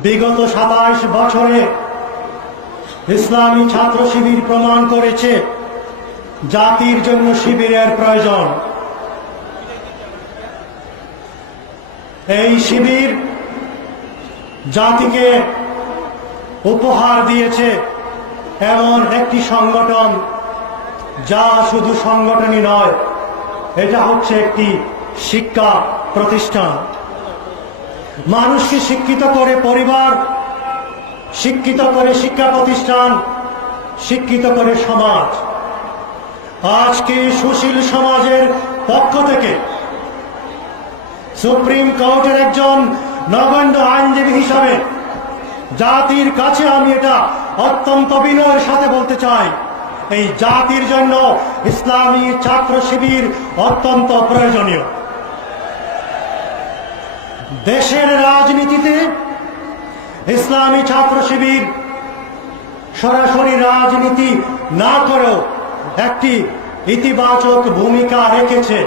বিগত ২৭ বছরে ইসলামী ছাত্র শিবির প্রমাণ করেছে জাতির জন্য শিবিরের প্রয়োজন। এই শিবির জাতিকে উপহার দিয়েছে এমন একটি সংগঠন যা শুধু সংগঠনই নয়, এটা হচ্ছে একটি শিক্ষা প্রতিষ্ঠান। মানুষকে শিক্ষিত করে পরিবার, শিক্ষিত করে শিক্ষা প্রতিষ্ঠান, শিক্ষিত করে সমাজ। আজকে সুশীল সমাজের পক্ষ থেকে সুপ্রিম কোর্টের একজন নগণ্য আইনজীবী হিসাবে জাতির কাছে আমি এটা অত্যন্ত বিনয়ের সাথে বলতে চাই, এই জাতির জন্য ইসলামী ছাত্র শিবির অত্যন্ত প্রয়োজনীয়। দেশের রাজনীতিতে ইসলামী ছাত্র শিবির সরাসরি রাজনীতি না করেও একটি ইতিবাচক ভূমিকা রেখেছে।